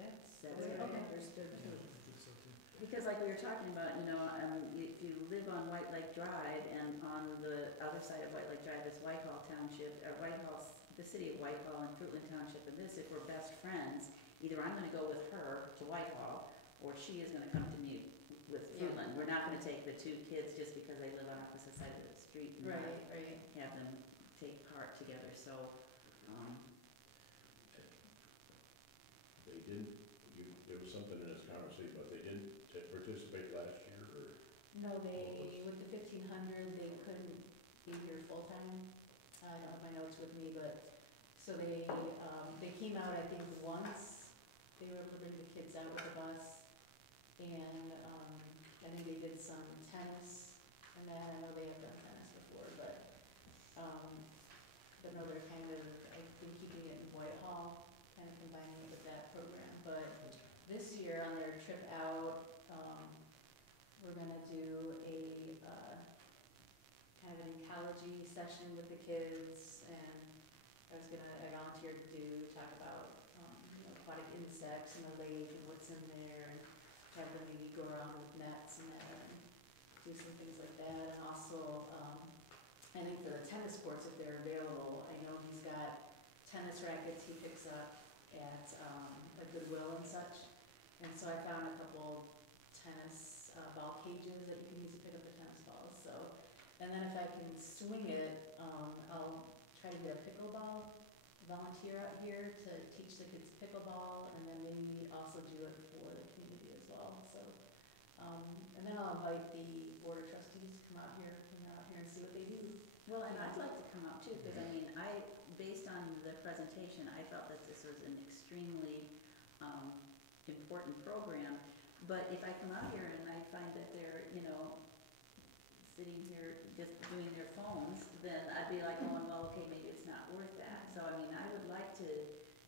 That's That's what I okay. understood Yeah, too. I think so too. Because like we were talking about, if you live on White Lake Drive and on the other side of White Lake Drive is Whitehall Township, the city of Whitehall and Fruitland Township, and this, if we're best friends, either I'm gonna go with her to Whitehall, or she is gonna come to me with Yeah. Fruitland. We're not gonna take the two kids just because they live on opposite sides of the street and Right, right. have them take part together, so, They didn't, there was something in this conversation, but they didn't participate last year, or? No, they, with the 1,500, they couldn't be here full-time. I don't have my notes with me, but, so they came out, I think, once. They were able to bring the kids out with the bus. And, I think they did some tennis, and then I know they have done tennis before, but no, they're kind of, I think, keeping it in Whitehall, kind of combining it with that program. But this year, on their trip out, we're gonna do a kind of an ecology session with the kids, and I volunteered to talk about aquatic insects in the lake and what's in there, and have them maybe go around with nets and that, and do some things like that. And also, I think for the tennis courts, if they're available, I know he's got tennis rackets he picks up at a Goodwill and such. And so I found a couple tennis ball cages that you can use to pick up the tennis balls. So, and then if I can swing it, I'll try to get a pickleball volunteer out here to teach the kids pickleball, and then maybe also do it for the community as well. So, and then I'll invite the board of trustees to come out here and see what they do. well, and I'd like to come out too, because based on the presentation, I felt that this was an extremely important program. But if I come out here and I find that they're, sitting here just doing their phones, then I'd be like, oh, well, okay, maybe it's not worth that. So, I would like to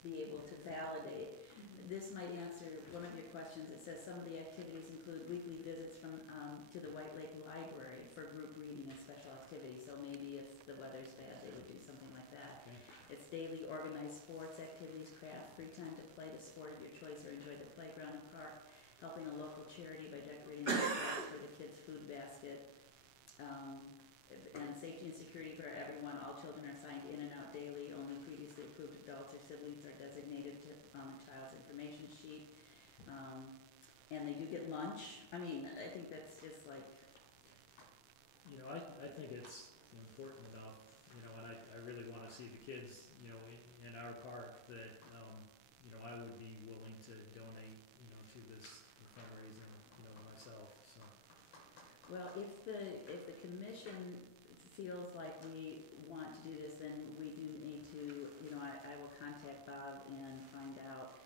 be able to validate. This might answer one of your questions. It says some of the activities include weekly visits to the White Lake Library for group reading and special activities. So maybe if the weather's bad, they would do something like that. Okay. It's daily organized sports activities, craft, free time to play the sport of your choice or enjoy the playground and park, helping a local charity by decorating the grass for the kids' food basket. And safety and security for everyone. All children are signed in and out daily. Only previously approved adults or siblings are designated on the child's information sheet. And they do get lunch. I think that's just like... I think it's important enough, and I really want to see the kids, in our park that, I would be willing to donate, to this fundraising, myself, so. Well, if the commission feels like we want to do this, then we do need to, I will contact Bob and find out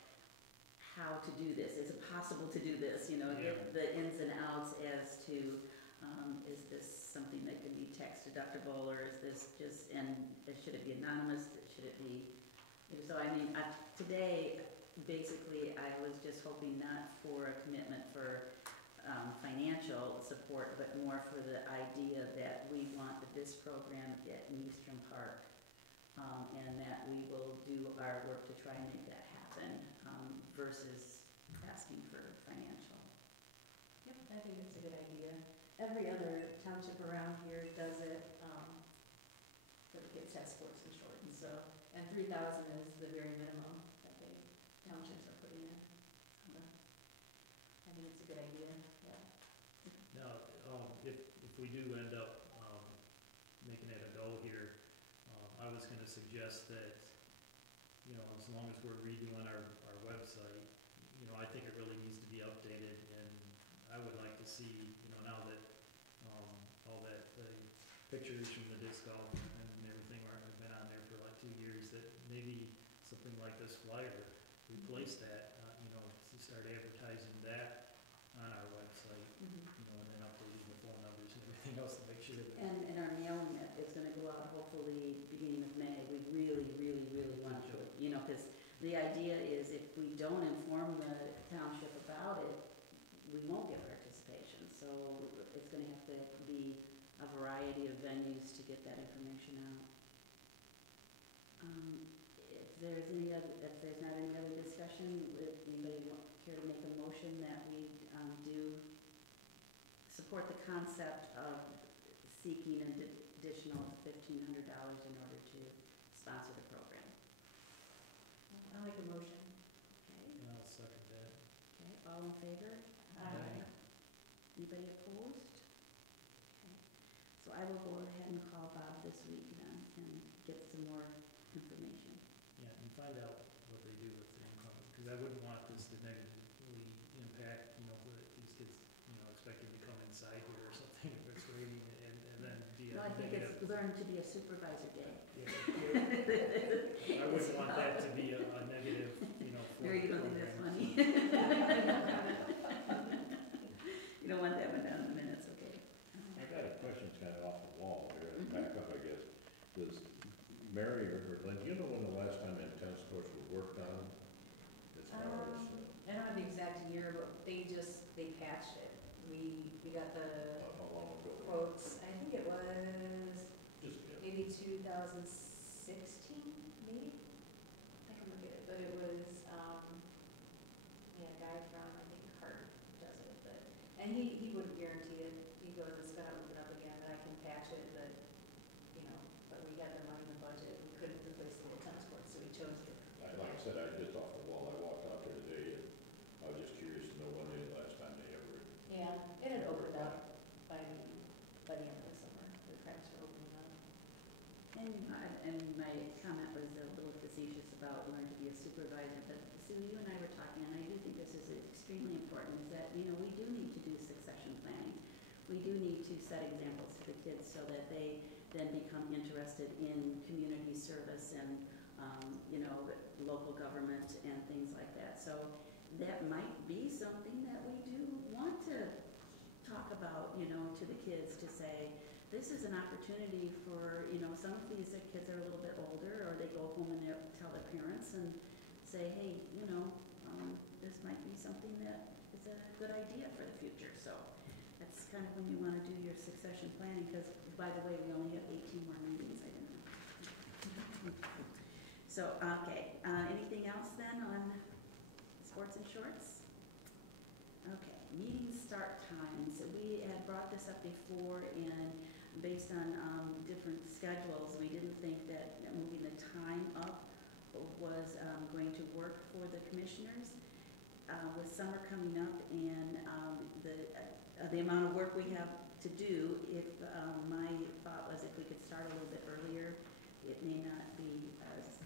how to do this. Is it possible to do this? Get the ins and outs as to, is this something that can be tax deductible, or is this just, and should it be anonymous? Should it be, so today, basically, I was just hoping not for a commitment for financial support, but more for the idea that we want this program at Eastern Park, and that we will do our work to try and make that happen, versus asking for financial. Yep, I think it's a good idea. Every other township around here does it, for the kids have sports and shorts, and so, and 3,000 is the very minimum that the townships are putting in. So, I think it's a good idea, yeah. Now, if we do end up making it a go here, I was going to suggest that, as long as we're redoing our website, I think it really needs to be updated, and I would like to see, now that all that the pictures from the disc golf and everything have been on there for like 2 years, that maybe something like this flyer replace that, to start advertising that on our website, and then updating the phone numbers and everything else to make sure that. And our mailing is going to go out hopefully beginning of May. We really, really, really want to, because the idea is if we don't inform the township about it, we won't get participation. So it's going to have to be a variety of venues to get that information out. If there's not any other discussion, would anybody motion that we do support the concept of seeking an additional $1,500 in order to sponsor the program. I'll make a motion. Okay, And I'll second that. okay, all in favor? Aye. Anybody opposed? Okay, so I will go ahead and call Bob this week then and get some more information. Yeah, and find out what they do with the income, because I wouldn't want this to negatively impact, these kids, expected to come inside here or something if it's raining and then be a No, I think negative. it's learn to be a supervisor day. Yeah. I wouldn't want that to be a negative, for Mary, you the don't think that's program. funny? You don't want that one down in the minutes, okay? I got a question kind of off the wall here, back up, I guess. Does Mary or Lynn, do you know when the last time that tennis courts were worked on? As far as, I don't have the exact year, but they patched it. We got the how long ago? quotes, I think it was Just, yeah. maybe 2016, maybe? I can look at it, but it was, a guy from, I think, Hart does it, but, and he wouldn't guarantee it. He goes, it's gonna open up again, but I can patch it, but we had the money in the budget. We couldn't replace the little tennis court, so we chose to. Like I said, I just off the wall, I walked out there today, and I was just curious to know when the last time they ever. Yeah, it had opened up by the end of the summer. The cracks were opening up. And my comment was a little facetious about learn to be a supervisor, but Sue, you and I were talking, and I do think this is extremely important, is that, we do need to do succession planning. We do need to set examples for the kids so that they then become interested in community service and, local government and things like that. So that might be something that we do want to talk about, to the kids, to say, this is an opportunity for, some of these kids are a little bit older, or they go home and they tell their parents and say, hey, this might be something that is a good idea for the future. So that's kind of when you want to do your succession planning, because, by the way, we only have 18 more meetings, I didn't know. So, okay, anything else then on sports and shorts? Okay, meeting start times. We had brought this up before, and based on different schedules, we didn't think that moving the time up was going to work for the commissioners. With summer coming up and the amount of work we have to do, if my thought was if we could start a little bit earlier, it may not be as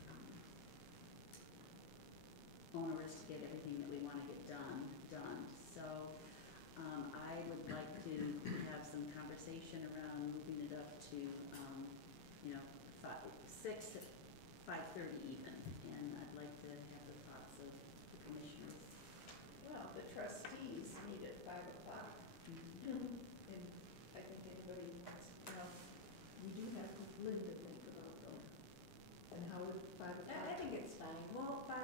onerous to get everything that we want to get done. So I would like to have some conversation around moving it up to 6 to 5:30 even, and I'd like to have the thoughts of the commissioners. Well, the trustees meet at 5 o'clock, and I think anybody, we do have Linda think about them. And how would 5 I o'clock? think it's fine. Well, 5,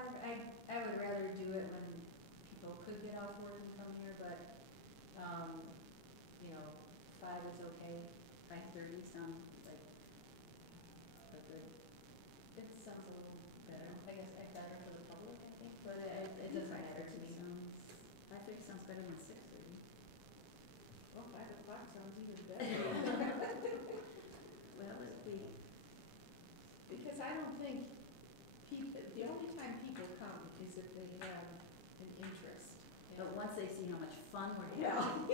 I would rather do it when people could get off work and come here, but, 5 is okay. 5:30 sounds like a good. It sounds a little better, I guess, better for the public, I think, but it doesn't matter to me. 5:30 sounds better than 6:30. Well, 5 o'clock sounds even better. Well, if we, Because I don't think the only time people come is if they have an interest. but once they see how much fun we're Yeah. having,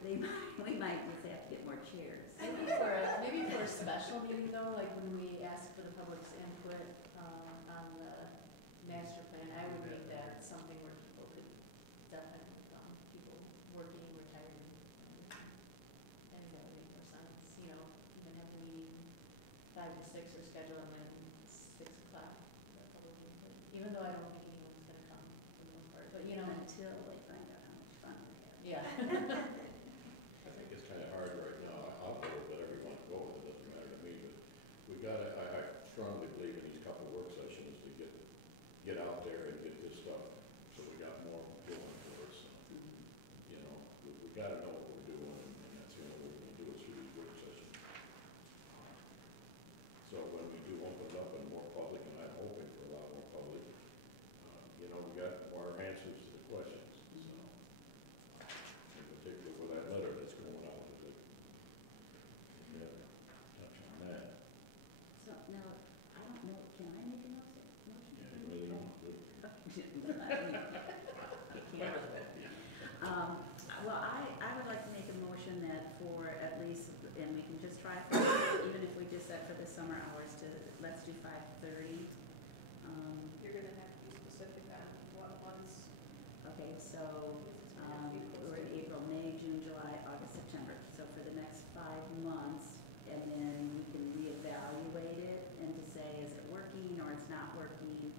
we might just have to get more chairs. Maybe for a special meeting though, like when we ask for the public's input on the master plan, I would make that something where people could definitely come, people working, retired, and that would make more sense, even have the meeting 5 to 6 or schedule them in 6 o'clock, for the public input, even though I don't think anyone's gonna come for the most part, but Until they find out how much fun we're having. yeah. I think it's kind of hard right now. I'll go with whatever you want to go with, it doesn't matter to me, but we gotta, I strongly believe in these couple work sessions to get out there and get this stuff, so we got more going for us. We gotta know what we're doing, and that's the only way we can do it through these work sessions. So when we do open it up and more public, and I'm hoping for a lot more public, we got more answers to the questions. So to 5:30. You're gonna have to be specific on what months. Okay, so It's gonna have to be we're in posted. April, May, June, July, August, September. So for the next 5 months, and then we can reevaluate it and to say, is it working or it's not working?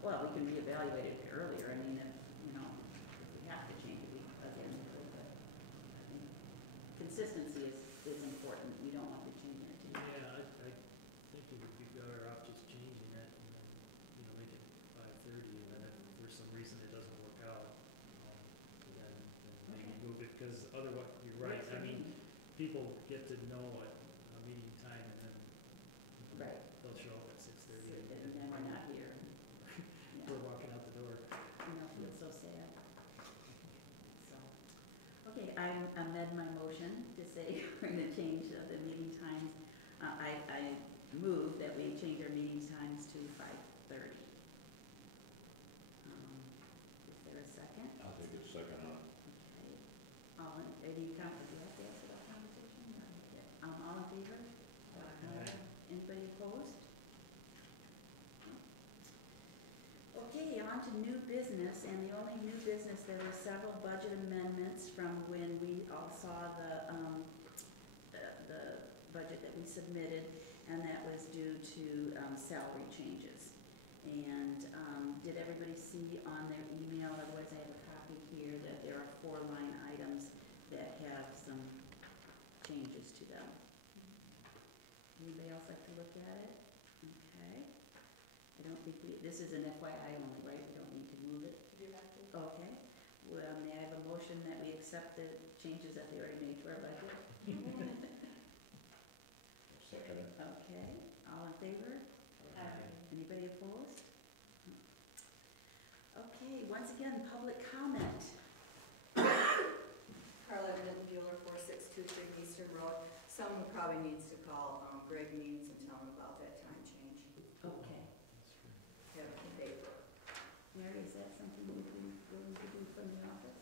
Well, we can reevaluate it earlier. I mean, if, you know, if we have to change it, we, again, we could, but I think consistency is important. We don't want to change it too much. Yeah, I think it would be better off just changing it and then, you know, make it 5:30, and then if for some reason it doesn't work out, then maybe Okay. move it, because otherwise, you're right, I mean, people get to know a meeting time and then Right. they'll show up at 6:30 And then we're not here. Yeah. we're walking out the door. You know, feel so sad. So, okay, I amend my motion to say we're gonna change the meeting times. I move that we change our meeting times to 5:30. Is there a second? I'll take a second on it. Okay. Do you count, do you have to ask about compensation? No. Okay. All in favor? Aye. Anybody opposed? Okay, on to new business, and the only new business, there were several budget amendments from when we all saw the budget that we submitted, and that was due to salary changes. And did everybody see on their email, otherwise I have a copy here, that there are 4 line items that have some changes to them? Anybody else like to look at it? Okay. I don't think this is an FYI only, right? We don't need to move it? You have to. Okay. Well, may I have a motion that we accept the changes that they already made to our budget? Second it. Okay. All in favor? Anybody opposed? Okay, once again, public comment. Carla Bueller, 4623 Eastern Road. Someone probably needs to call Greg Means and tell him about that time change. Okay. Have it in paper. Mary, is that something you'd be willing to do from the office?